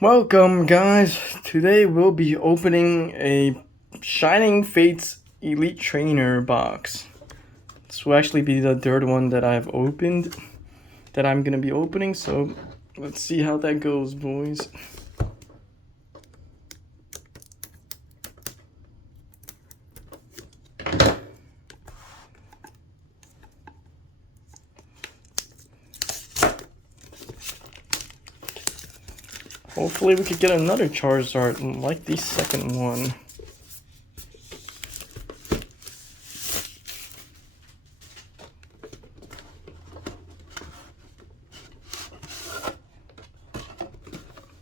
Welcome, guys. Today we'll be opening a Shining Fates Elite Trainer box. This will actually be the third one that I've opened, that I'm gonna be opening, so let's see how that goes, boys. Hopefully we could get another Charizard like the second one.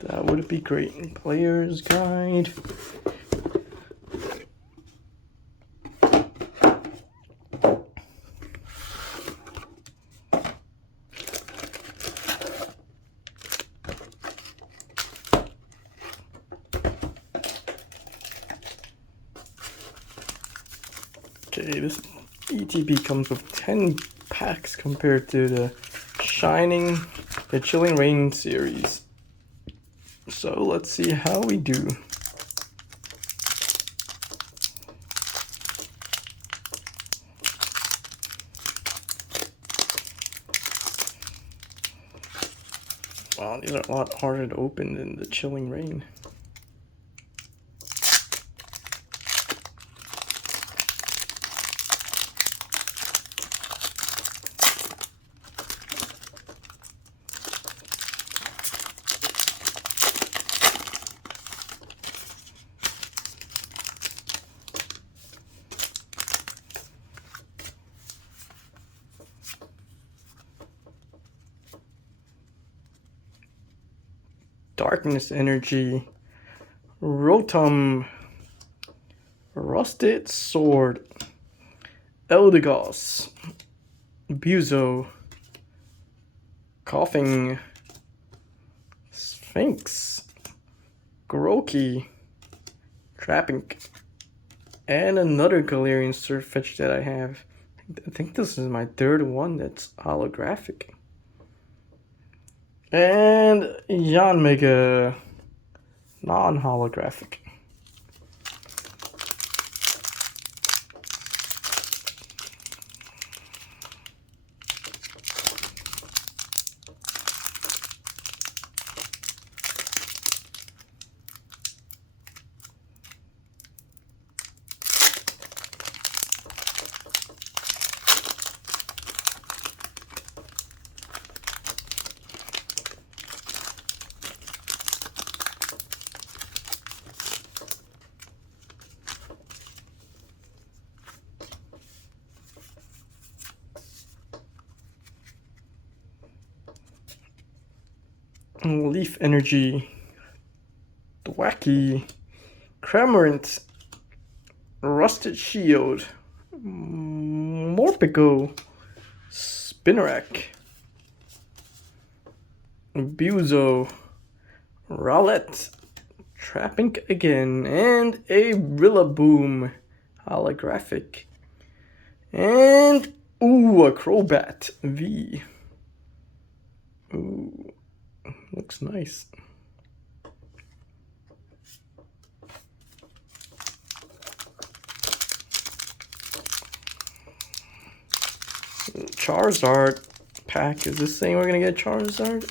That would be great. Player's guide. Okay, this ETB comes with 10 packs compared to the Chilling Reign series. So let's see how we do. Wow, these are a lot harder to open than the Chilling Reign. Darkness Energy, Rotom, Rusted Sword, Eldegoss, Buzo, Coughing, Sphinx, Grookey, Trapinch, and another Galarian Surfetch that I have. I think this is my third one that's holographic. And Yanmega, non-holographic. Leaf Energy, Thwackey, Cramorant, Rusted Shield, Morpeko, Spinarak, Buzo, Rowlet, Trapinch again, and a Rillaboom holographic. And, ooh, a Crobat V. Ooh, looks nice. Charizard pack. Is this saying we're gonna get Charizard?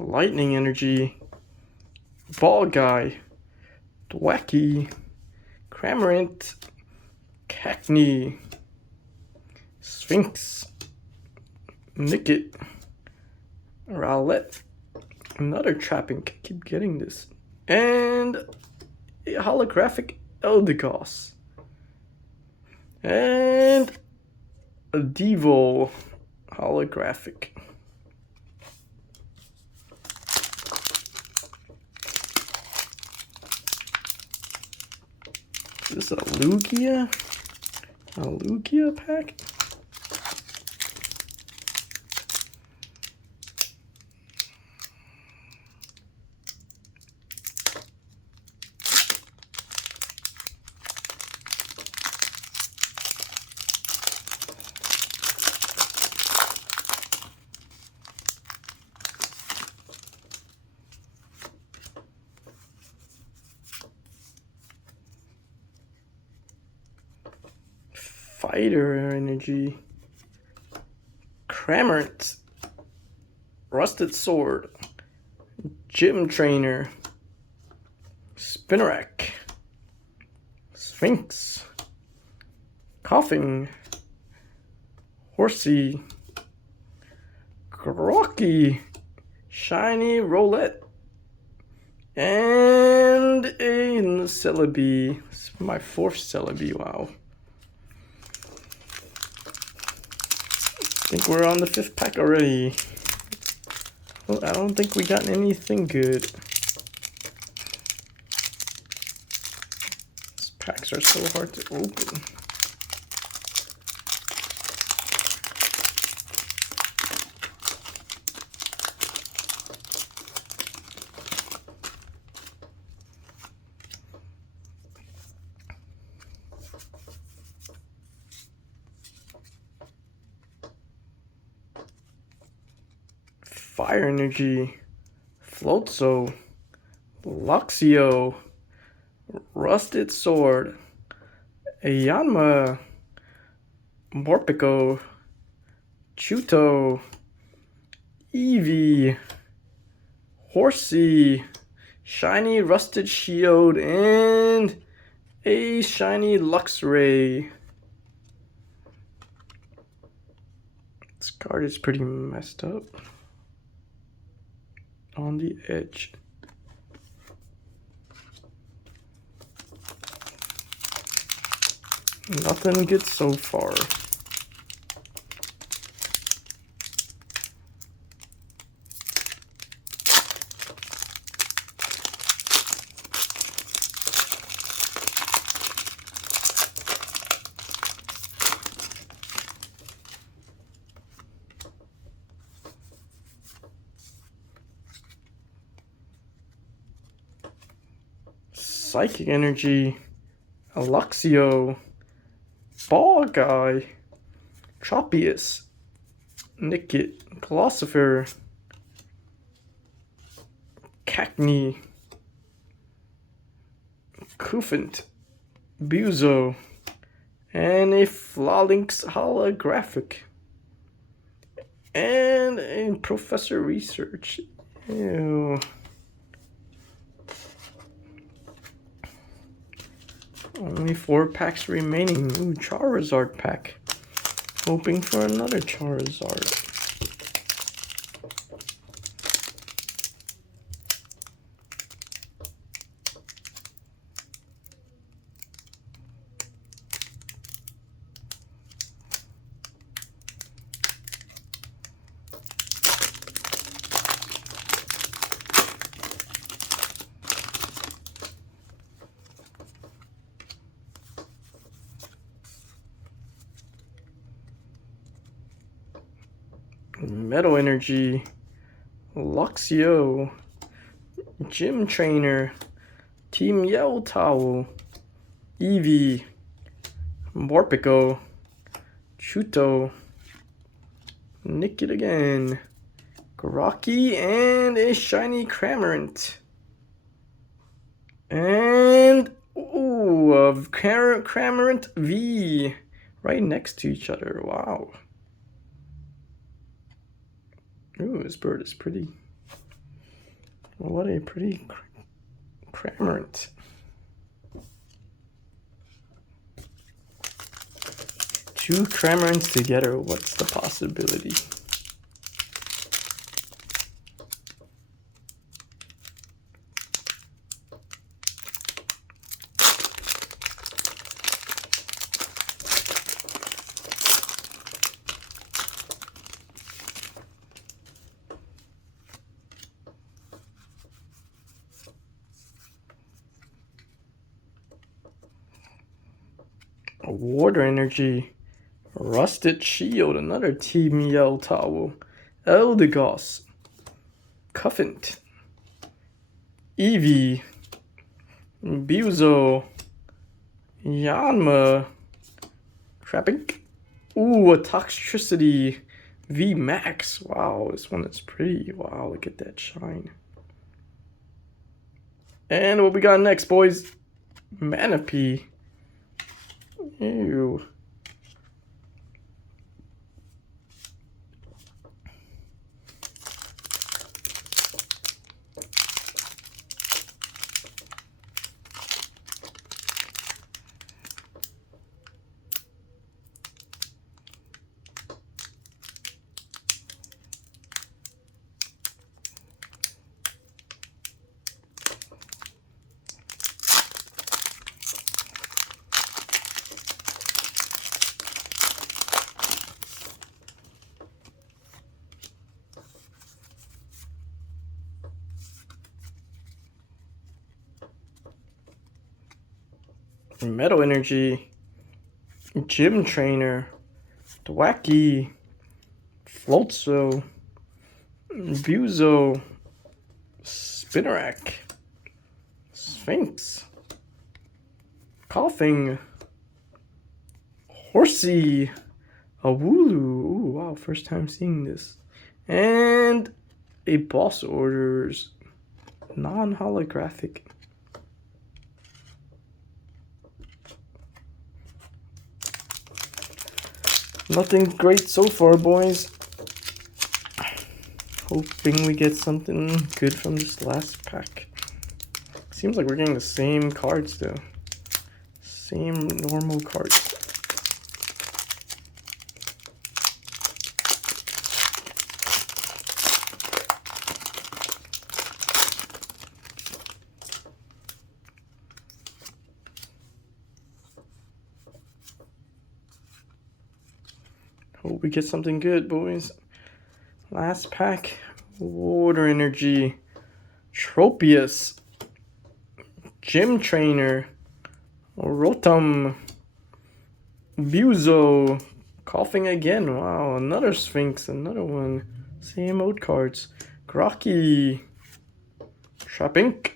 Lightning Energy, Ball Guy, Thwackey, Cramorant, Cacnea, Sphinx, Nickit, Rowlet, another Trapinch, keep getting this, and a holographic Eldegoss, and a Devo holographic. this a Lugia? A Lugia pack? Fighter Energy, Cramorant, Rusted Sword, Gym Trainer, Spinarak, Sphinx, Coughing, Horsey, Grocky, Shiny Roulette, and a Celebi. It's my 4th Celebi, wow. I think we're on the 5th pack already. Well, I don't think we got anything good. These packs are so hard to open. Fire Energy, Floatzo, Luxio, Rusted Sword, Ayanma, Morpeko, Chuto, Eevee, Horsey, Shiny Rusted Shield, and a Shiny Luxray. This card is pretty messed up on the edge. Nothing good so far. Psychic Energy, Luxio, Ball Guy, Tropius, Nickit, Glossifer, Cacney, Koofant, Buzo, and a Flalinx holographic, and a Professor Research. Ew. Only 4 packs remaining. Ooh, Charizard pack. Hoping for another Charizard. Metal Energy, Luxio, Gym Trainer, Team Yell Towel, Eevee, Morpeko, Chuto, Nickit again, Grocky, and a Shiny Cramorant. And, ooh, a Cramorant V right next to each other. Wow. Ooh, this bird is pretty. What a pretty Cramorant. Two Cramorants together, what's the possibility? Water Energy, Rusted Shield, another Team Yell Towel, Eldegoss, Cuffent, Eevee, Buzo, Yanma, Trapinch. Ooh, a Toxtricity VMAX. Wow, this one is pretty. Wow, look at that shine. And what we got next, boys? Manaphy. Ew. Metal Energy, Gym Trainer, Thwackey, Floatzo, Buzo, Spinarak, Sphinx, Coughing, Horsey, a Wooloo. Ooh, wow, first time seeing this. And a Boss Orders, non-holographic. Nothing great so far, boys. Hoping we get something good from this last pack. Seems like we're getting the same cards though. Same normal cards. Hope we get something good, boys. Last pack. Water Energy, Tropius, Gym Trainer, Rotom, Buzo, Coughing again. Wow, another Sphinx, another one. Same old cards. Grocky, Trapinch,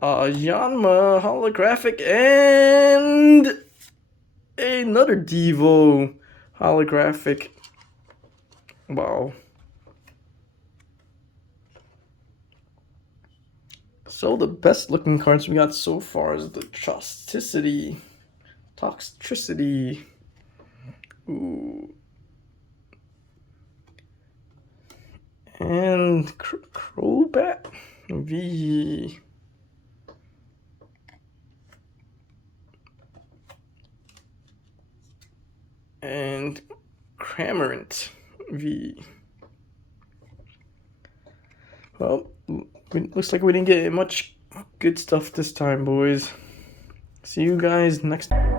Yanma, holographic, and another Devo holographic. Wow. So the best looking cards we got so far is the Toxtricity. Ooh. And Crobat V. And Cramorant V. Well, looks like we didn't get much good stuff this time, boys. See you guys next time.